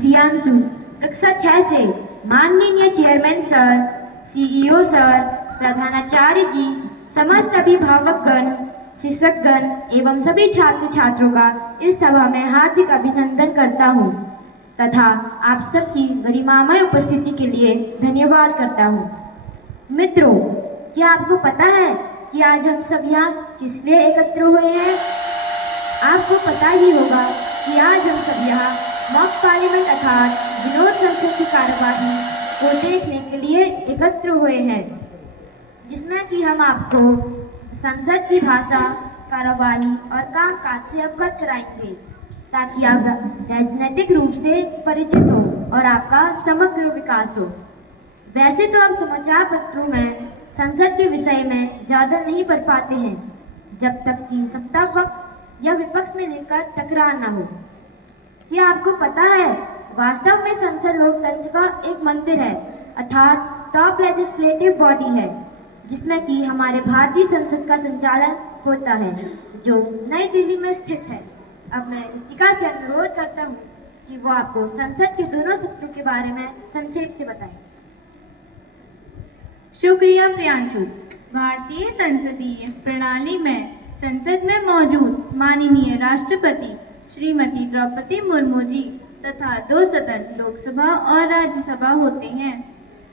प्रियांशु कक्षा 6 से माननीय चेयरमैन सर, सीईओ सर, प्रधानाचार्य जी, समस्त अभिभावकगण, शिक्षकगण एवं सभी छात्र छात्रों का इस सभा में हार्दिक अभिनंदन करता हूँ तथा आप सबकी गरिमामय उपस्थिति के लिए धन्यवाद करता हूँ। मित्रों, क्या आपको पता है कि आज हम सब यहाँ किस लिए एकत्र हुए हैं? आपको पता ही होगा कि आज हम सब यहाँ मॉक पार्लियामेंट अर्थात विनोद संसद की कार्यवाही को देखने के लिए एकत्र हुए हैं, जिसमें कि हम आपको संसद की भाषा, कार्यवाही और कामकाज से अवगत कराएंगे ताकि आप राजनीतिक रूप से परिचित हो और आपका समग्र विकास हो। वैसे तो आप समाचार पत्रों में संसद के विषय में ज़्यादा नहीं पढ़ पाते हैं जब तक कि सत्ता पक्ष या विपक्ष में लेकर टकरार न हो। क्या आपको पता है, वास्तव में संसद लोकतंत्र का एक मंदिर है अर्थात टॉप लेजिस्लेटिव बॉडी है, जिसमें कि हमारे भारतीय संसद का संचालन होता है, जो नई दिल्ली में स्थित है। अब मैं रितिका से अनुरोध करता हूँ कि वो आपको संसद के दोनों सत्रों के बारे में संक्षेप से बताएं। शुक्रिया प्रियांशु। भारतीय संसदीय प्रणाली में संसद में मौजूद माननीय राष्ट्रपति श्रीमती द्रौपदी मुर्मू जी तथा 2 सदन लोकसभा और राज्यसभा होते हैं।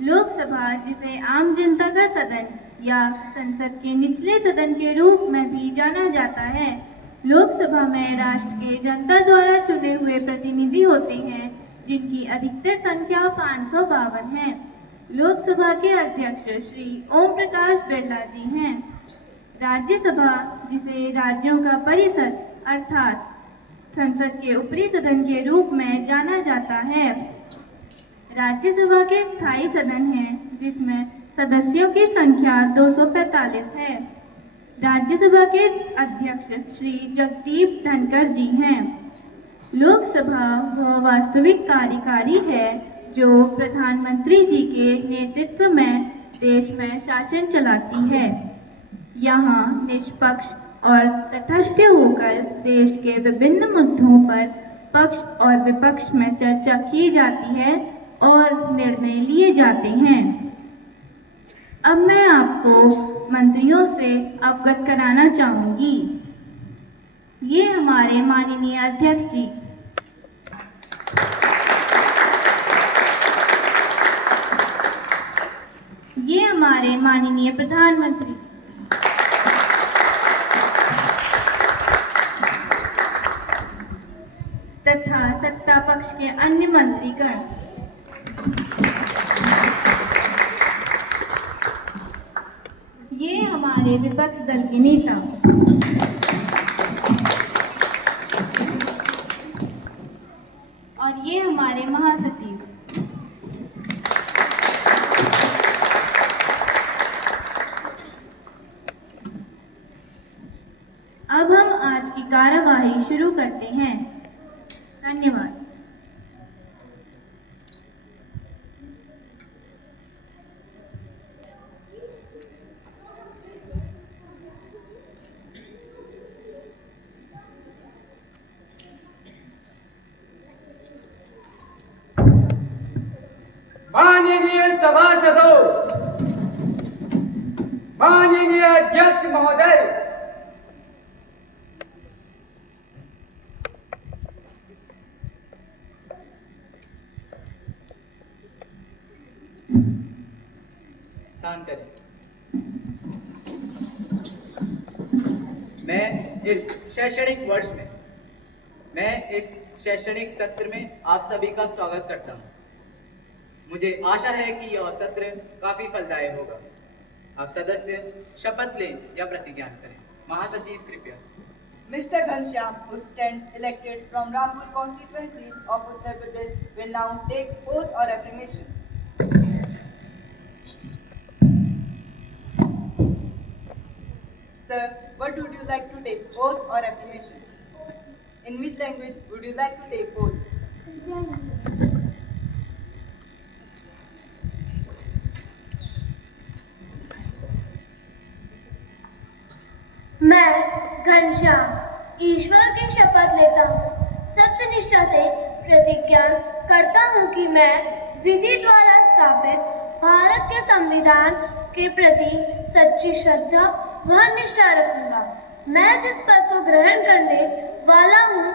लोकसभा, जिसे आम जनता का सदन या संसद के निचले सदन के रूप में भी जाना जाता है। लोकसभा में राष्ट्र के जनता द्वारा चुने हुए प्रतिनिधि होते हैं, जिनकी अधिकतर संख्या 552 है। लोकसभा के अध्यक्ष श्री ओम प्रकाश बिरला जी हैं। राज्यसभा, जिसे राज्यों का परिषद अर्थात संसद के ऊपरी सदन के रूप में जाना जाता है। राज्यसभा के स्थायी सदन हैं, जिसमें सदस्यों की संख्या 245 है। राज्यसभा के अध्यक्ष श्री जगदीप धनखड़ जी हैं। लोकसभा वह वास्तविक कार्यकारी है जो प्रधानमंत्री जी के नेतृत्व में देश में शासन चलाती है। यहाँ निष्पक्ष और तटस्थ होकर देश के विभिन्न मुद्दों पर पक्ष और विपक्ष में चर्चा की जाती है और निर्णय लिए जाते हैं। अब मैं आपको मंत्रियों से अवगत कराना चाहूँगी। ये हमारे माननीय अध्यक्ष जी, ये हमारे माननीय प्रधानमंत्री, तथा सत्ता पक्ष के अन्य मंत्रीगण। ये हमारे विपक्ष दल के नेता। और ये हमारे महासचिव। अब हम आज की कार्यवाही शुरू करते हैं। धन्यवाद। माननीय सभासदों, माननीय अध्यक्ष महोदय, स्थान करें। मैं इस शैक्षणिक सत्र में आप सभी का स्वागत करता हूं। मुझे आशा है कि यह सत्र काफी फलदायक होगा। आप सदस्य शपथ लें या प्रतिज्ञा करें। महासचिव कृपया। Mr. Ghanshyam, who stands elected from Rampur constituency of Uttar Pradesh, will now take oath or affirmation. Sir, what would you like to take, oath or affirmation? In which language would you like to take oath? मैं घनश्याम ईश्वर की शपथ लेता हूँ सत्यनिष्ठा से प्रतिज्ञा करता हूँ कि मैं विधि द्वारा स्थापित भारत के संविधान के प्रति सच्ची श्रद्धा व निष्ठा रखूंगा। मैं जिस पद को ग्रहण करने वाला हूँ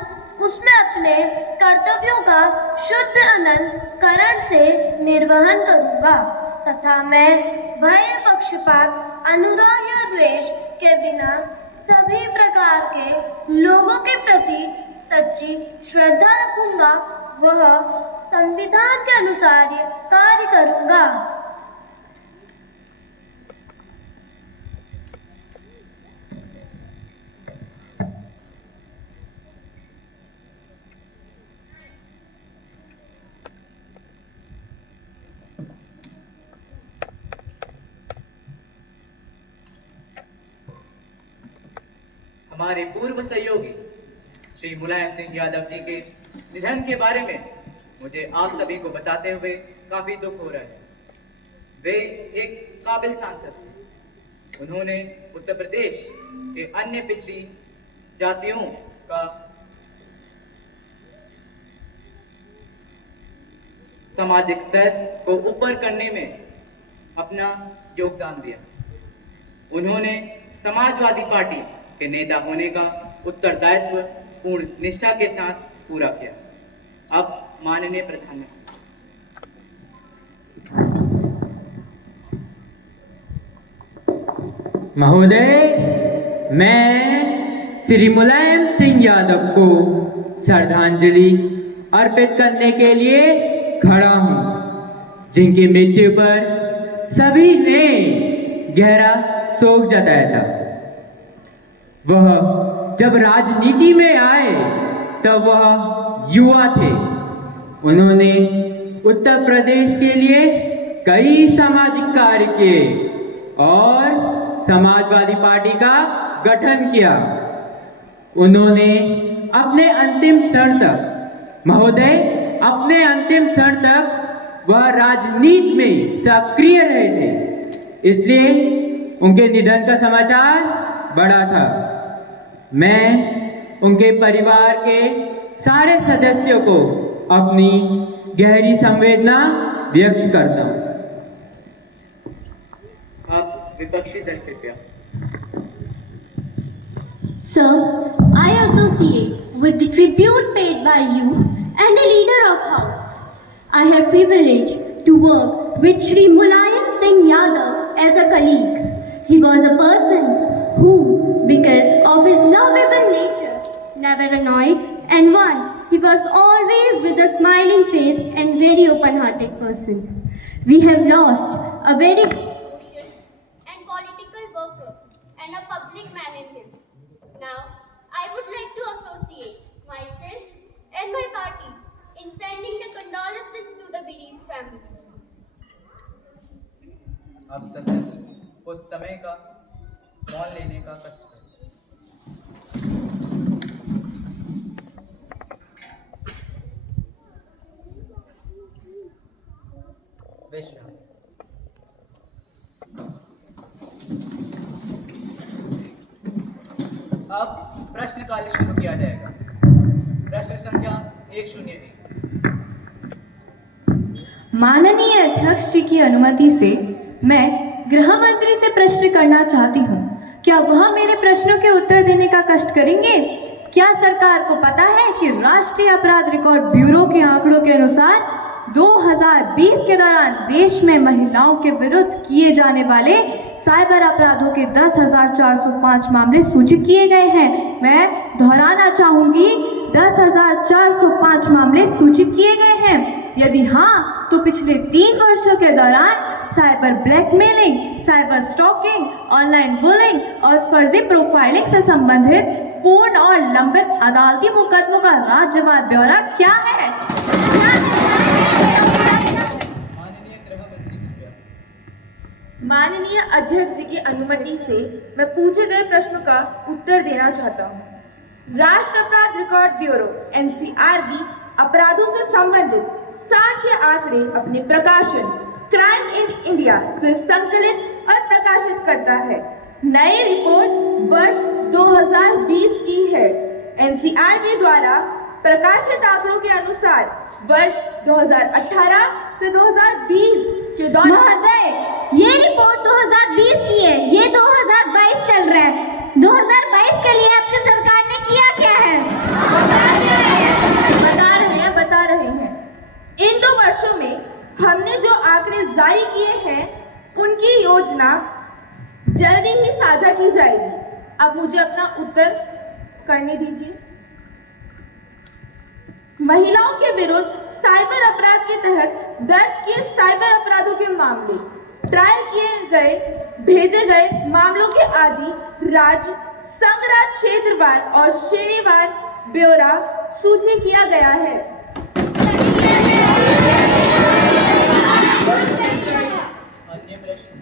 उसमें अपने कर्तव्यों का शुद्ध अंतःकरण से निर्वहन करूंगा तथा मैं भय, पक्षपात, अनुराग या द्वेष के बिना सभी प्रकार के लोगों के प्रति सच्ची श्रद्धा रखूंगा। वह संविधान के अनुसार कार्य करूंगा। हमारे पूर्व सहयोगी श्री मुलायम सिंह यादव जी के निधन के बारे में मुझे आप सभी को बताते हुए काफी दुख हो रहा है। वे एक काबिल सांसद थे। उन्होंने उत्तर प्रदेश के अन्य पिछड़ी जातियों का सामाजिक स्तर को ऊपर करने में अपना योगदान दिया। उन्होंने समाजवादी पार्टी के नेता होने का उत्तरदायित्व पूर्ण निष्ठा के साथ पूरा किया। अब माननीय प्रधानमंत्री। महोदय, मैं श्री मुलायम सिंह यादव को श्रद्धांजलि अर्पित करने के लिए खड़ा हूं, जिनकी मृत्यु पर सभी ने गहरा शोक जताया था। वह जब राजनीति में आए तब वह युवा थे। उन्होंने उत्तर प्रदेश के लिए कई सामाजिक कार्य किए और समाजवादी पार्टी का गठन किया। उन्होंने अपने अंतिम क्षण तक, महोदय, अपने अंतिम क्षण तक वह राजनीति में सक्रिय रहे थे। इसलिए उनके निधन का समाचार बड़ा था। मैं उनके परिवार के सारे सदस्यों को अपनी गहरी संवेदना व्यक्त करता हूँ। अब विपक्षी दल कृपया। Sir, I associate with the tribute paid by you and the leader of house. I have privilege to work with Shri Mulayam Singh Yadav as a colleague. He was a person who, because of his lovable nature, never annoyed, and he was always with a smiling face and very open-hearted person. We have lost a very good social and political worker and a public man in him. Now, I would like to associate myself and my party in sending the condolences to the bereaved family. अब सदन कुछ समय का मौन लेने का कष्ट करें। विश्राम। अब प्रश्नकाल शुरू किया जाएगा। प्रश्न संख्या 101। माननीय अध्यक्ष जी की अनुमति से मैं गृह मंत्री से प्रश्न करना चाहती हूँ। क्या वह मेरे प्रश्नों के उत्तर देने का कष्ट करेंगे? क्या सरकार को पता है कि राष्ट्रीय अपराध रिकॉर्ड ब्यूरो के आंकड़ों के अनुसार 2020 के दौरान देश में महिलाओं के विरुद्ध किए जाने वाले साइबर अपराधों के 10,405 मामले सूचित किए गए हैं? मैं दोहराना चाहूंगी, 10,405 मामले सूचित किए गए हैं। यदि हाँ, तो पिछले 3 वर्षों के दौरान cyber blackmailing, cyber stalking, online bullying और फर्जी प्रोफाइलिंग से संबंधित पूर्ण और लंबित अदालती मुकदमों का राज्यवार ब्यौरा क्या है? माननीय गृह मंत्री कृपया। माननीय अध्यक्ष जी की अनुमति से मैं पूछे गए प्रश्नों का उत्तर देना चाहता हूँ। राष्ट्रीय अपराध रिकॉर्ड ब्यूरो (NCRB) अपराधों से संबंधित सांख्य आंकड़े अपने प्रकाशन क्राइम इन इंडिया से संकलित और प्रकाशित करता है। नई रिपोर्ट वर्ष 2020 की है। NCRB द्वारा प्रकाशित आंकड़ों के अनुसार वर्ष 2018 से 2020 के दौरान महोदय, ये रिपोर्ट 2020 की है, ये 2022 चल रहा है। 2022 के लिए आपकी सरकार ने किया क्या है? बता रहे हैं। इन 2 वर्षों में हमने जो आंकड़े जारी किए हैं, उनकी योजना जल्दी ही साझा की जाएगी। अब मुझे अपना उत्तर करने दीजिए। महिलाओं के विरुद्ध साइबर अपराध के तहत दर्ज किए साइबर अपराधों के मामले, ट्रायल किए गए भेजे गए मामलों के आदि राज्य, संघराज्य, क्षेत्रवार और श्रेणीवार ब्यौरा सूची किया गया है। अन्य प्रश्न।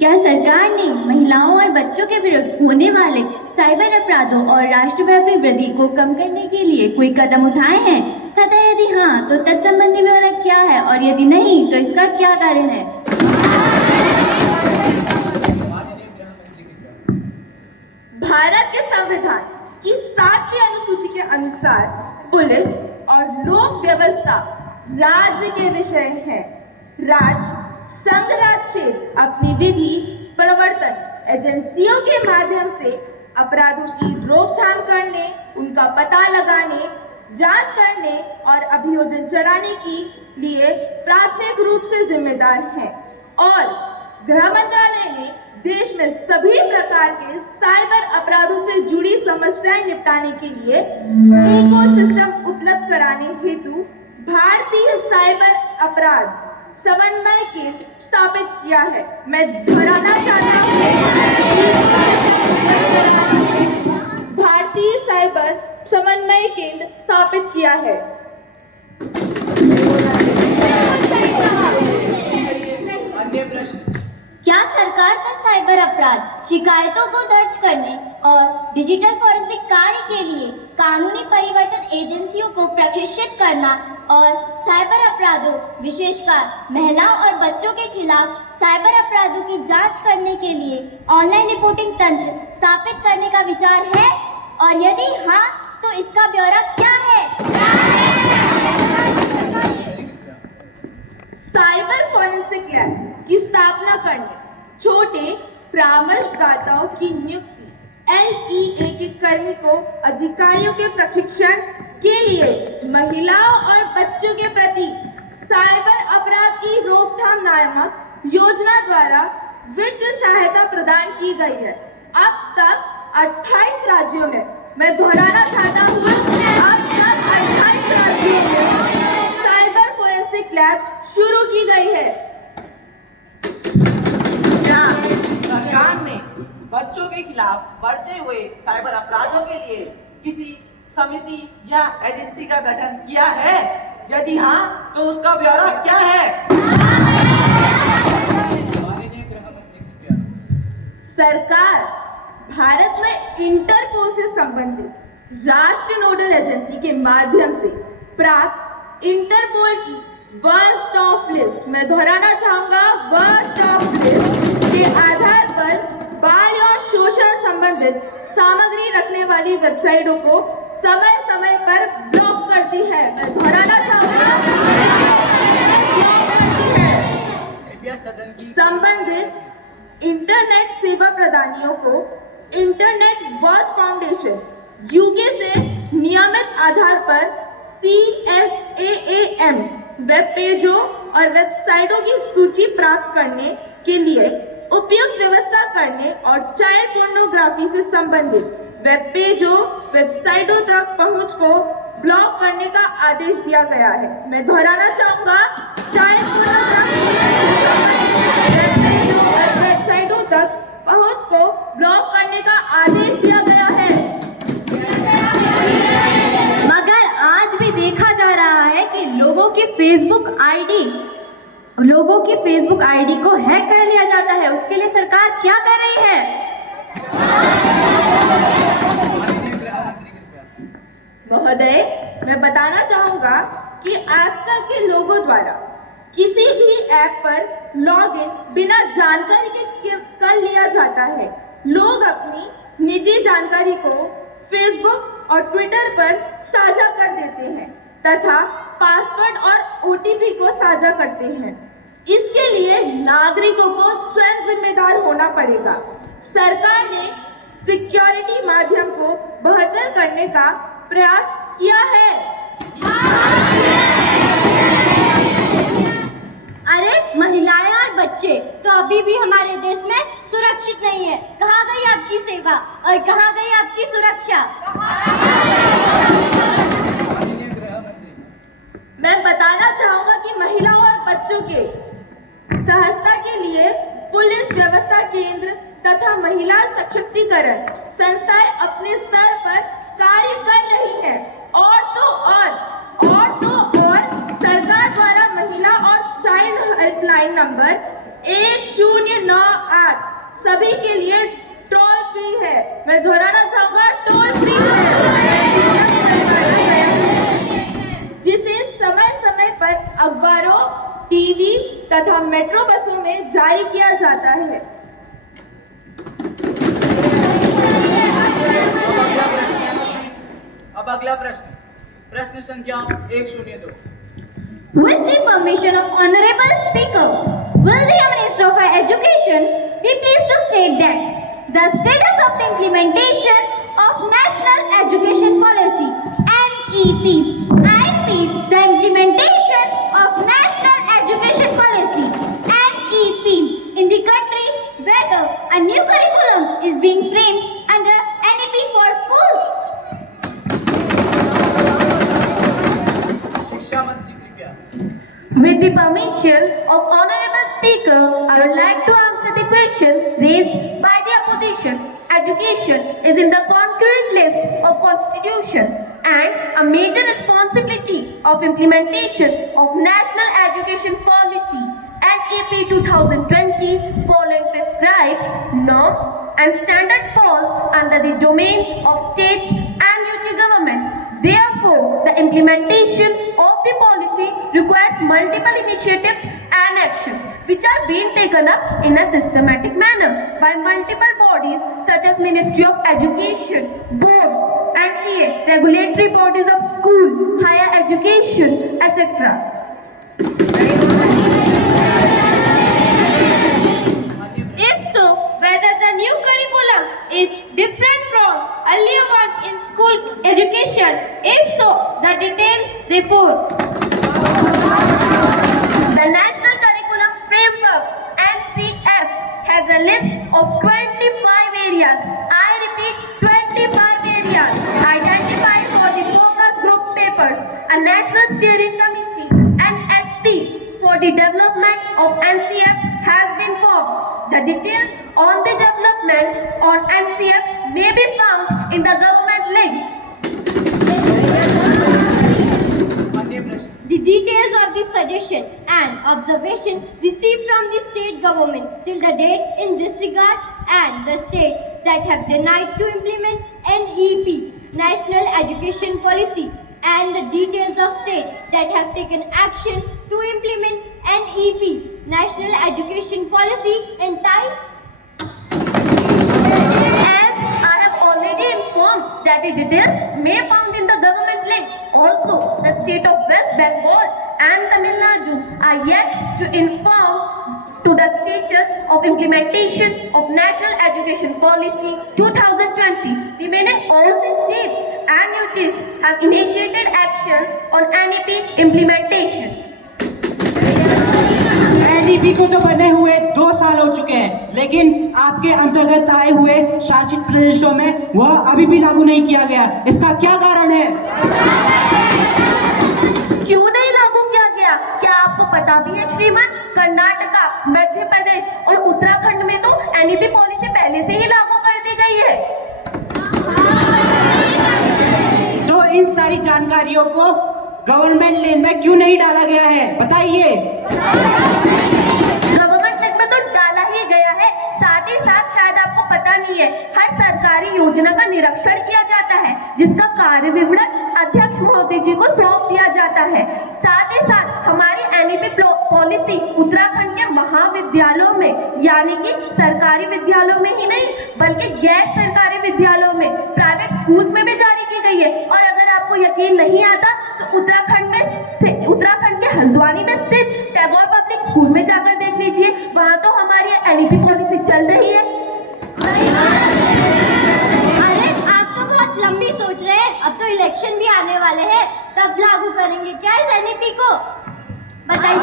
क्या सरकार ने महिलाओं और बच्चों के विरुद्ध होने वाले साइबर अपराधों और राष्ट्रव्यापी वृद्धि को कम करने के लिए कोई कदम उठाए हैं, तथा यदि हाँ तो तत्संबंधी ब्यौरा क्या है, और यदि नहीं तो इसका क्या कारण है? भारत के संविधान की 7वीं अनुसूची के अनुसार पुलिस और लोक व्यवस्था राज्य के विषय है। राज्य, संघ राज्य क्षेत्र अपनी विधि प्रवर्तन एजेंसियों के माध्यम से अपराधों की रोकथाम करने, उनका पता लगाने, जांच करने और अभियोजन चलाने के लिए प्राथमिक रूप से जिम्मेदार है। और गृह मंत्रालय ने देश में सभी प्रकार के साइबर अपराधों से जुड़ी समस्याएं निपटाने के लिए इकोसिस्टम उपलब्ध कराने हेतु भारतीय साइबर अपराध समन्वय केंद्र स्थापित किया है। मैं दोहराना चाहता हूँ, भारतीय साइबर समन्वय केंद्र स्थापित किया है। अन्य प्रश्न। क्या सरकार का साइबर अपराध शिकायतों को दर्ज करने और डिजिटल फॉरेंसिक कार्य के लिए कानूनी परिवर्तन एजेंसियों को प्रशिक्षित करना और साइबर अपराधों, विशेषकर महिलाओं और बच्चों के खिलाफ साइबर अपराधों की जांच करने के लिए ऑनलाइन रिपोर्टिंग तंत्र स्थापित करने का विचार है, और यदि हाँ तो इसका ब्यौरा क्या है? साइबर फॉरेंसिक लैब की स्थापना करने, छोटे परामर्शदाताओं की नियुक्ति, LEA के कर्मी को अधिकारियों के प्रशिक्षण के लिए महिलाओं और बच्चों के प्रति साइबर अपराध की रोकथाम नामक योजना द्वारा वित्तीय सहायता प्रदान की गई है। अब तक 28 राज्यों में, मैं दोहराना चाहता हूँ, अब तक 28 राज्यों में साइबर फोरेंसिक लैब शुरू की गई है। क्या सरकार ने बच्चों के खिलाफ बढ़ते हुए साइबर अपराधों के लिए किसी समिति या एजेंसी का गठन किया है? यदि हाँ तो उसका ब्यौरा क्या है? सरकार भारत में इंटरपोल से संबंधित राष्ट्रीय नोडल एजेंसी के माध्यम से प्राप्त इंटरपोल की वन स्टॉप लिस्ट, मैं दोहराना चाहूंगा, वन स्टॉप लिस्ट के आधार पर बाल और शोषण संबंधित सामग्री रखने वाली वेबसाइटों को समय समय पर ब्लॉक करती है। मैं दोहराना चाहूंगा, संबंधित इंटरनेट सेवा प्रदानियों को इंटरनेट वॉच फाउंडेशन यूके से नियमित आधार पर CSAAM वेब पेजों और वेबसाइटों की सूची प्राप्त करने के लिए उपयुक्त व्यवस्था करने और चाइल्ड पोर्नोग्राफी से संबंधित वेब पेजों, वेबसाइटों तक पहुंच को ब्लॉक करने का आदेश दिया गया है। मैं दोहराना चाहूंगा, चाइल्ड पोर्नोग्राफी वेबसाइटों तक पहुंच को ब्लॉक करने का आदेश दिया गया है। मगर आज भी देखा जा रहा है कि लोगों की फेसबुक आईडी को हैक कर लिया जाता है। उसके लिए सरकार क्या कर रही है? महोदय, मैं बताना चाहूंगा कि आजकल के लोगों द्वारा किसी भी ऐप पर लॉगिन बिना जानकारी के कर लिया जाता है। लोग अपनी निजी जानकारी को फेसबुक और ट्विटर पर साझा कर देते तथा पासवर्ड और ओटीपी को साझा करते हैं। इसके लिए नागरिकों को स्वयं जिम्मेदार होना पड़ेगा। सरकार ने सिक्योरिटी माध्यम को बेहतर करने का प्रयास किया है। अरे महिलाएं और बच्चे तो अभी भी हमारे देश में सुरक्षित नहीं है। कहाँ गई आपकी सेवा और कहाँ गई आपकी सुरक्षा? मैं बताना चाहूंगा कि महिलाओं और बच्चों के सहायता के लिए पुलिस व्यवस्था केंद्र तथा महिला सशक्तिकरण संस्थाएं अपने स्तर पर कार्य कर रही हैं। और सरकार द्वारा महिला और चाइल्ड हेल्पलाइन नंबर 1098 सभी के लिए टोल फ्री है। मैं दोहराना चाहूंगा, टोल फ्री है, जिसे समय समय पर अखबारों, टीवी तथा मेट्रो बसों में जारी किया जाता है। अब अगला प्रश्न संख्या 102। With the permission of Honorable Speaker, will the Minister of Education be pleased to state that the status of the implementation of National Education Policy (NEP). I repeat, the implementation of National Education Policy (NEP) in the country, whether a new curriculum is being framed under NEP for schools. शिक्षा मंत्री कृपया। With the permission of Honorable Speaker, I would like to answer the question raised by the opposition. Education is in the concurrent list of constitution and a major responsibility of implementation of National Education Policy NEP 2020 following prescribed norms and standards falls under the domain of states and UT government. Therefore, the implementation of the policy requires multiple initiatives and actions which are being taken up in a systematic manner by multiple bodies such as Ministry of Education, boards, NTA, regulatory bodies of school, higher education, etc. If so, whether the new curriculum is different from earlier one in school education? If so, the details report. The National Curriculum Framework (NCF) has a list of 25 areas. I repeat, 25 areas identified for the focus group papers. A National Steering Committee (NSC) for the development of NCF has been formed. The details on the development on NCF may be found in the government link. The details of the suggestion and observation received from the state government till the date in this regard, and the states that have denied to implement NEP, National Education Policy, and the details of states that have taken action to implement NEP, National Education Policy in time. As I have already informed that the details may found in the government link. Also, the state of West Bengal and Tamil Nadu are yet to inform to the status of implementation of National Education Policy 2020. Remaining all the states and UTs have initiated actions on NEP implementation. NEP को तो बने हुए 2 साल हो चुके हैं, लेकिन आपके अंतर्गत आए हुए शासित प्रदेशों में वह अभी भी लागू नहीं किया गया। इसका क्या कारण है? क्यों नहीं लागू किया गया? क्या आपको पता भी है श्रीमान, कर्नाटका, मध्य प्रदेश और उत्तराखंड में तो एनईपी पॉलिसी पहले से ही लागू कर दी गई है। तो इन सारी जानकारियों को गवर्नमेंट लेन में क्यों नहीं डाला गया है, बताइए। गवर्नमेंट लेन में तो डाला ही गया है। साथ ही साथ शायद आपको पता नहीं है, हर सरकारी योजना का निरीक्षण किया जाता है, जिसका कार्य विवरण अध्यक्ष महोदय जी को सौंप दिया जाता है। साथ ही साथ हमारी एनईपी पॉलिसी उत्तराखंड के महाविद्यालयों में, यानी कि सरकारी विद्यालयों में ही नहीं बल्कि गैर सरकारी विद्यालयों में, प्राइवेट स्कूल्स में भी जारी की गई है। और अगर आपको यकीन नहीं आता तो उत्तराखंड के हल्द्वानी में स्थित टैगोर पब्लिक स्कूल में जाकर देख लीजिए, वहाँ तो हमारी एनईपी पॉलिसी चल रही है। अरे आप तो बहुत लंबी सोच रहे हैं, अब तो इलेक्शन भी आने वाले हैं, तब लागू करेंगे क्या इस एनईपी को? बताइए।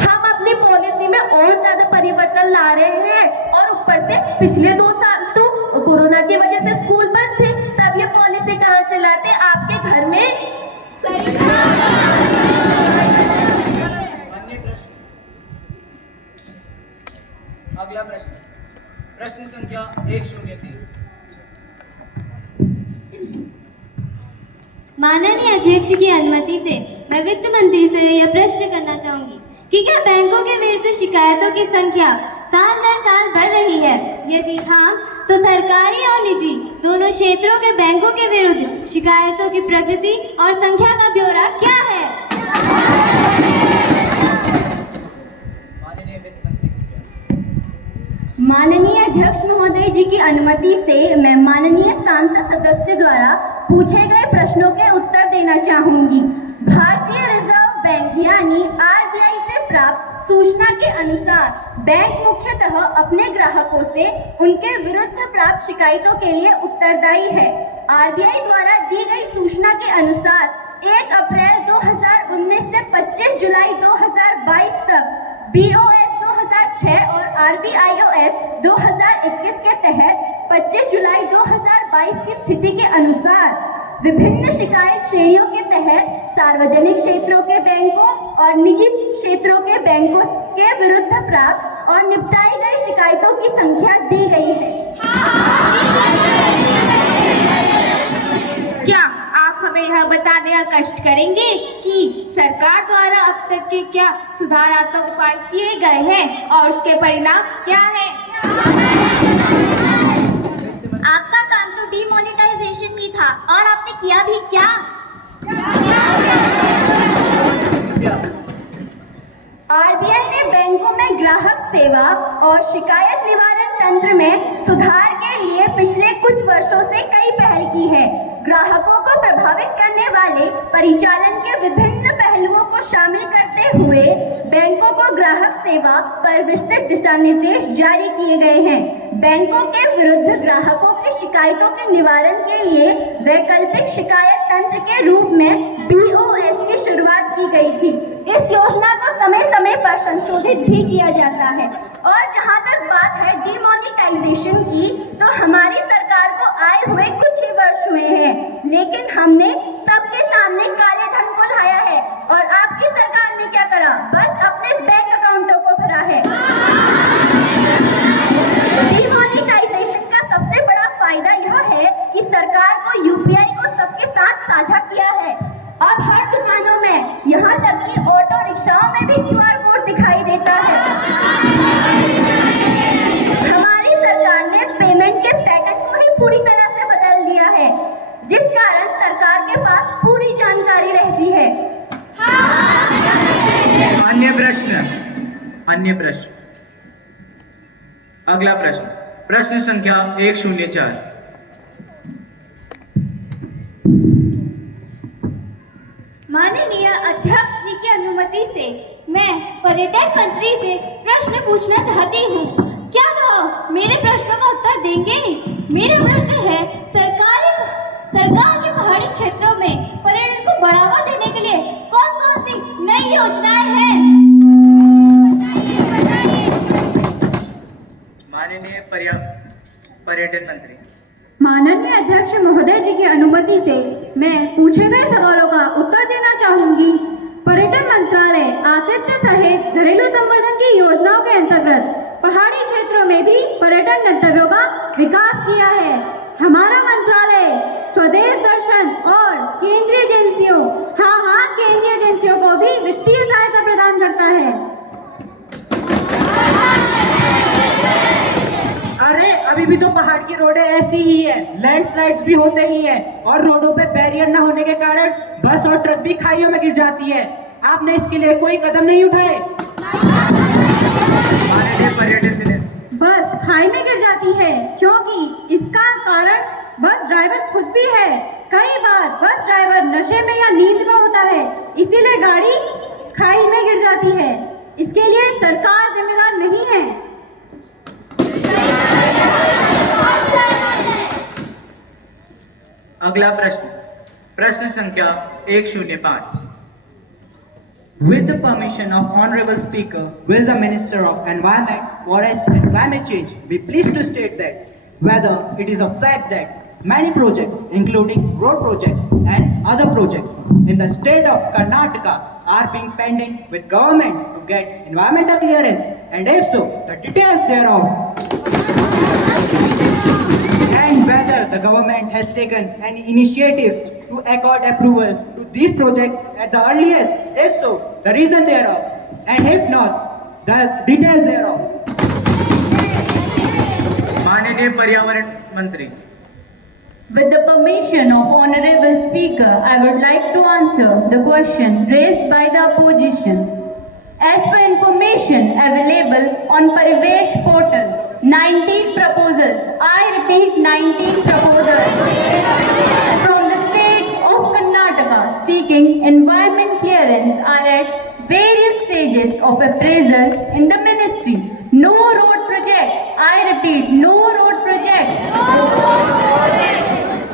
हम अपनी पॉलिसी में और ज्यादा परिवर्तन ला रहे हैं और ऊपर से पिछले 2 साल तो कोरोना की वजह से स्कूल बंद थे, तब ये पॉलिसी कहाँ चलाते आपके घर में? अन्य प्रश्न। अगला प्रश्न, प्रश्न संख्या 103। माननीय अध्यक्ष की अनुमति से मैं वित्त मंत्री से यह प्रश्न करना चाहूंगी कि क्या बैंकों के विरुद्ध शिकायतों की संख्या साल दर साल बढ़ रही है? यदि हाँ, तो सरकारी और निजी दोनों क्षेत्रों के बैंकों के विरुद्ध शिकायतों की प्रकृति और संख्या का ब्यौरा क्या है? माननीय वित्त मंत्री कृपया। माननीय अध्यक्ष महोदय जी की अनुमति से मैं माननीय सांसद सदस्य द्वारा पूछे गए प्रश्नों के उत्तर देना चाहूंगी। भारतीय रिजर्व बैंक यानी आरबीआई से प्राप्त सूचना के अनुसार बैंक मुख्यतः अपने ग्राहकों से उनके विरुद्ध प्राप्त शिकायतों के लिए उत्तरदायी है। आरबीआई द्वारा दी गई सूचना के अनुसार 1 अप्रैल 2019 से 25 जुलाई 2022 तक BOS 2006 और RBIOS 2021 के तहत 25 जुलाई 2022 की स्थिति के अनुसार विभिन्न शिकायत श्रेणियों के तहत सार्वजनिक क्षेत्रों के बैंकों और निजी क्षेत्रों के बैंकों के विरुद्ध प्राप्त और निपटाई गई शिकायतों की संख्या दी गई है। क्या आप हमें यह बताने का कष्ट करेंगे कि सरकार द्वारा अब तक के क्या सुधारात्मक उपाय किए गए हैं और उसके परिणाम क्या है? आपका काम तो डीमोनेटाइजेशन ही था और आपने किया भी क्या? आरबीआई ने बैंकों में ग्राहक सेवा और शिकायत निवारण तंत्र में सुधार के लिए पिछले कुछ वर्षों से कई पहल की है। ग्राहकों को प्रभावित करने वाले परिचालन के विभिन्न पहलुओं को शामिल करते हुए बैंकों को ग्राहक सेवा पर विस्तृत दिशा निर्देश जारी किए गए हैं। बैंकों के विरुद्ध ग्राहकों की शिकायतों के निवारण के लिए वैकल्पिक शिकायत तंत्र के रूप में BOS की शुरुआत की गई थी। इस योजना को समय समय पर संशोधित भी किया जाता है। और जहां तक बात है डीमोनेटाइजेशन की, तो हमारी सरकार को आए हुए कुछ ही वर्ष हुए हैं, लेकिन हमने सबके सामने काले धन को लाया है और आपकी सरकार ने क्या करा? बस अपने बैंक अकाउंटों को भरा है। डीमोनेटाइजेशन का सबसे बड़ा फायदा यह है कि सरकार को यूपीआई को सबके साथ साझा किया है। अब हर दुकानों में, यहाँ तक कि ऑटो रिक्शाओं में भी QR कोड दिखाई देता है। हमारी सरकार ने पेमेंट के पैटर्न को ही पूरी तरह से बदल दिया है, जिस कारण सरकार के पास पूरी जानकारी रहती है। अन्य प्रश्न। अगला प्रश्न, प्रश्न संख्या 104। माननीय अध्यक्ष जी की अनुमति से मैं पर्यटन मंत्री से प्रश्न पूछना चाहती हूँ। क्या वह मेरे प्रश्नों का उत्तर देंगे? मेरा प्रश्न है, सरकार के पहाड़ी क्षेत्रों में पर्यटन को बढ़ावा देने के लिए कौन-कौन सी नई योजनाएं हैं? माननीय पर्यटन मंत्री। माननीय अध्यक्ष महोदय जी की अनुमति से मैं पूछे गए सवालों का उत्तर देना चाहूंगी। पर्यटन मंत्रालय आतिथ्य सहित घरेलू संवर्धन की योजनाओं के अंतर्गत पहाड़ी क्षेत्रों में भी पर्यटन गंतव्यों का विकास किया है। हमारा मंत्रालय स्वदेश दर्शन और केंद्रीय एजेंसियों केंद्रीय एजेंसियों को भी वित्तीय सहायता प्रदान करता है। अरे अभी भी तो पहाड़ की रोडें ऐसी ही है, लैंडस्लाइड्स भी होते ही हैं और रोडों पे बैरियर न होने के कारण बस और ट्रक भी खाइयों में गिर जाती है। आपने इसके लिए कोई कदम नहीं उठाए? माननीय पर्यटन मिनिस्टर, बस खाई में गिर जाती है क्योंकि इसका कारण बस ड्राइवर खुद भी है। कई बार बस ड्राइवर नशे में या नींद में होता है, इसीलिए गाड़ी खाई में गिर जाती है। इसके लिए सरकार जिम्मेदार नहीं है। अगला प्रश्न, प्रश्न संख्या 105। With the permission of Honorable Speaker, will the Minister of Environment, Forest and Climate Change be pleased to state that whether it is a fact that many projects, including road projects and other projects in the state of Karnataka are being pending with government to get environmental clearance, and if so, the details thereof. And whether the government has taken any initiatives to accord approval to these projects at the earliest, if so, the reason thereof, and if not, the details thereof. माननीय पर्यावरण मंत्री, With the permission of Honorable Speaker, I would like to answer the question raised by the opposition. As per information available on Parivesh portal, 19 proposals, I repeat 19 proposals from the state of Karnataka seeking environment clearance are at various stages of appraisal in the ministry. No road project, I repeat, no road project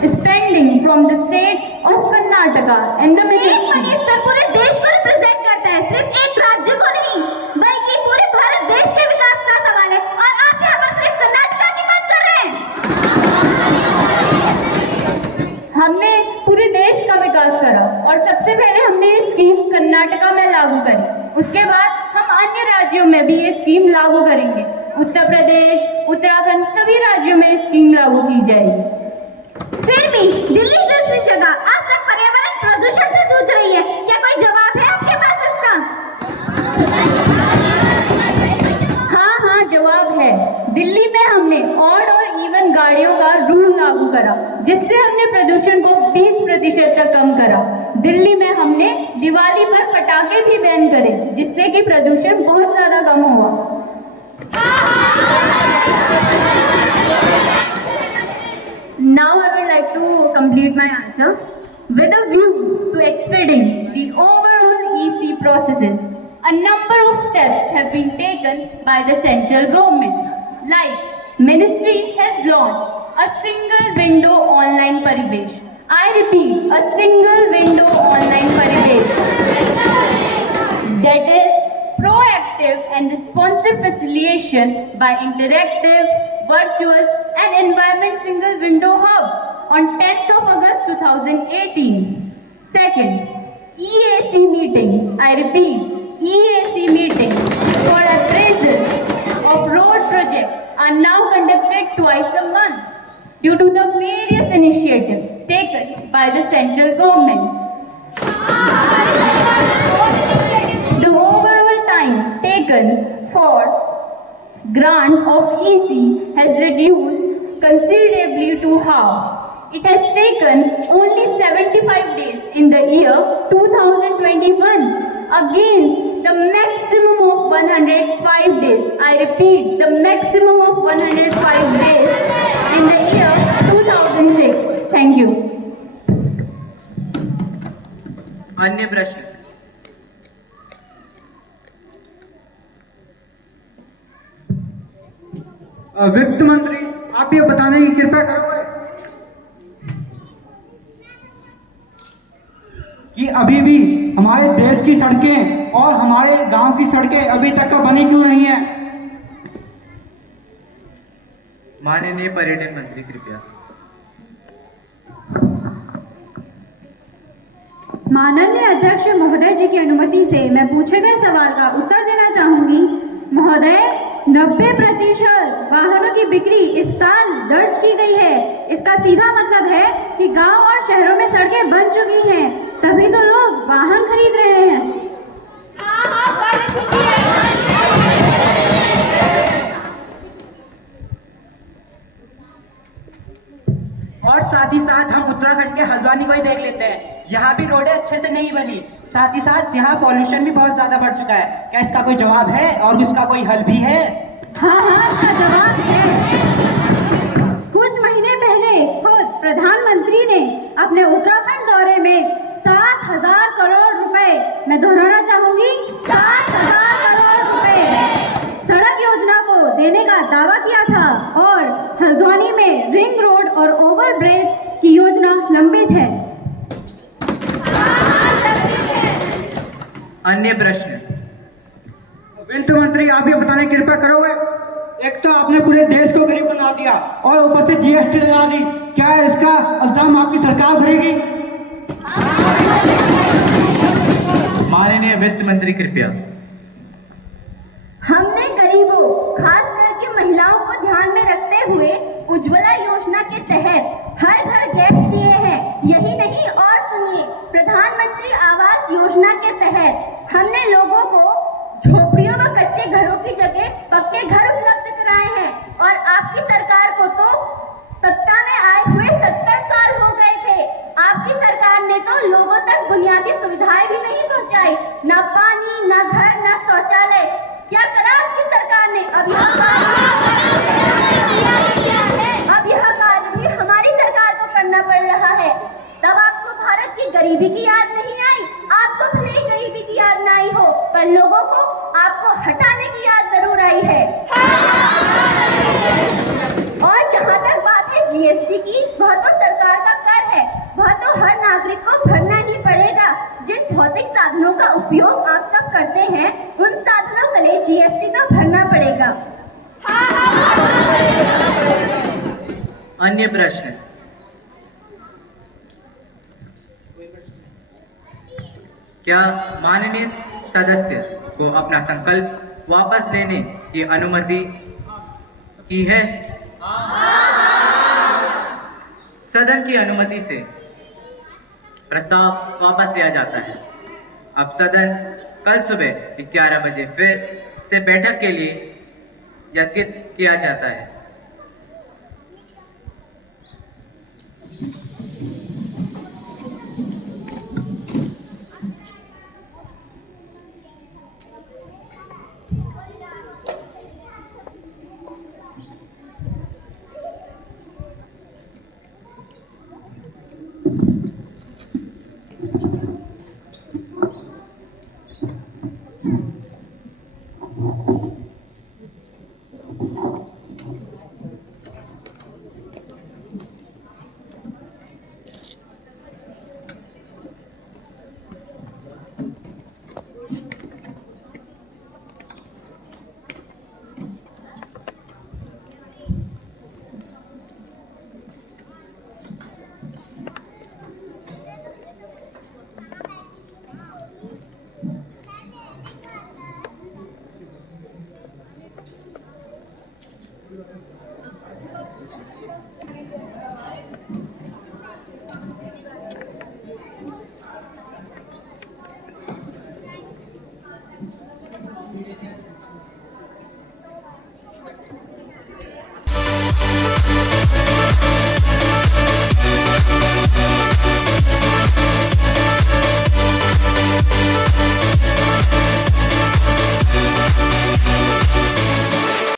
is pending from the state of Karnataka and the ministry. पूरे देश को represent करता है, सिर्फ एक राज्य को नहीं, बल्कि पूरे भारत देश के विकास का सवाल है। और आप यहाँ पर सिर्फ कर्नाटका की बात कर रहे हैं। हमने पूरे देश का विकास करा और सबसे पहले हमने ये स्कीम कर्नाटका में लागू करी। उसके बाद हम अन्य राज्यों में भी ये स्कीम लागू करेंगे। उत्तर प्रदेश, उत्तराखंड, सभी राज्यों में ये स्कीम लागू की जाएगी। फिर भी दिल्ली जैसी जगह आज तक पर्यावरण प्रदूषण से जूझ रही है, क्या कोई जवाब है आपके पास इसका? हाँ, जवाब है। दिल्ली में हमने ऑड और इवन गाड़ियों का रूल लागू करा, जिससे हमने प्रदूषण को 20% तक कम करा। दिल्ली में हमने दिवाली पर पटाखे भी बैन करे, जिससे कि प्रदूषण बहुत ज्यादा कम हुआ। Now I would like to complete my answer. With a view to expediting the overall EC processes, a number of steps have been taken by the central government. Like, Ministry has launched a single window online Parivesh. I repeat, a single window online Parivesh. That is proactive and responsive facilitation by interactive, virtuous and environment single window hub on 10th of August 2018. Second, EAC meetings, I repeat, EAC meetings for appraisal of road projects are now conducted twice a month due to the various initiatives taken by the central government. The overall time taken for grant of EC has reduced considerably to half. It has taken only 75 days in the year 2021 against the maximum of 105 days. I repeat, the maximum of 105 days in the year 2006. Thank you. अन्य प्रश्न, वित्त मंत्री, आप ये बताने की कृपया करोगे कि अभी भी हमारे देश की सड़कें और हमारे गांव की सड़कें अभी तक बनी क्यों नहीं है? माननीय पर्यटन मंत्री कृपया। माननीय अध्यक्ष महोदय जी की अनुमति से मैं पूछे गए सवाल का उत्तर देना चाहूंगी। महोदय, 90% वाहनों की बिक्री इस साल दर्ज की गई है। इसका सीधा मतलब है कि गांव और शहरों में सड़कें बन चुकी हैं, तभी तो लोग वाहन खरीद रहे हैं। और साथ ही साथ हम उत्तराखंड के हल्द्वानी को ही देख लेते हैं। यहाँ यहाँ भी रोडें अच्छे से नहीं बनी, साथ ही साथ यहाँ पॉल्यूशन भी बहुत ज्यादा बढ़ चुका है। क्या इसका कोई जवाब है और इसका कोई हल भी है? हाँ हाँ, इसका जवाब है। कुछ महीने पहले खुद प्रधानमंत्री ने अपने उत्तराखंड दौरे में 7,000 करोड़ रुपए, मैं दोहराना चाहूंगी, 7,000 करोड़ रुपए सड़क योजना को देने का दावा किया था और हल्द्वानी में रिंग रोड और ओवरब्रिज की योजना लंबित है। अन्य प्रश्न। वित्त मंत्री, आप ये बताने की कृपा करोगे, एक तो आपने पूरे देश को गरीब बना दिया और ऊपर से जीएसटी लगा दी, क्या इसका इल्जाम आपकी सरकार भरेगी? माननीय वित्त मंत्री कृपया। हमने गरीबों, खास करके महिलाओं को ध्यान में रखते हुए उज्ज्वला योजना के तहत हर घर गैस दिए हैं। यही नहीं, और सुनिए, प्रधानमंत्री आवास योजना के तहत हमने लोगों को झोपड़ियों व कच्चे घरों की जगह पक्के घर उपलब्ध कराए हैं। और आपकी सरकार को तो सत्ता में आए हुए 70 साल हो गए थे। आपकी सरकार ने तो लोगों तक बुनियादी सुविधाएं भी नहीं पहुंचाई, ना पानी, ना घर, ना शौचालय। क्या करा आपकी सरकार ने? अब यह कार्य भी हमारी सरकार को करना पड़ रहा है। तब आपको भारत की गरीबी की याद नहीं आई। आपको भले ही गरीबी की याद ना आई हो, पर लोगों को आपको हटाने की याद जरूर आई है। और जहाँ तक बात है जीएसटी की, वह तो सरकार का कर है, वह तो हर नागरिक को भरना ही पड़ेगा। जिन भौतिक साधनों का उपयोग आप सब करते हैं, उन साधनों के लिए जीएसटी तो भरना पड़ेगा। अन्य प्रश्न। क्या माननीय सदस्य को अपना संकल्प वापस लेने की अनुमति की है? सदन की अनुमति से प्रस्ताव वापस लिया जाता है। अब सदन कल सुबह 11 बजे फिर से बैठक के लिए यत्कित किया जाता है।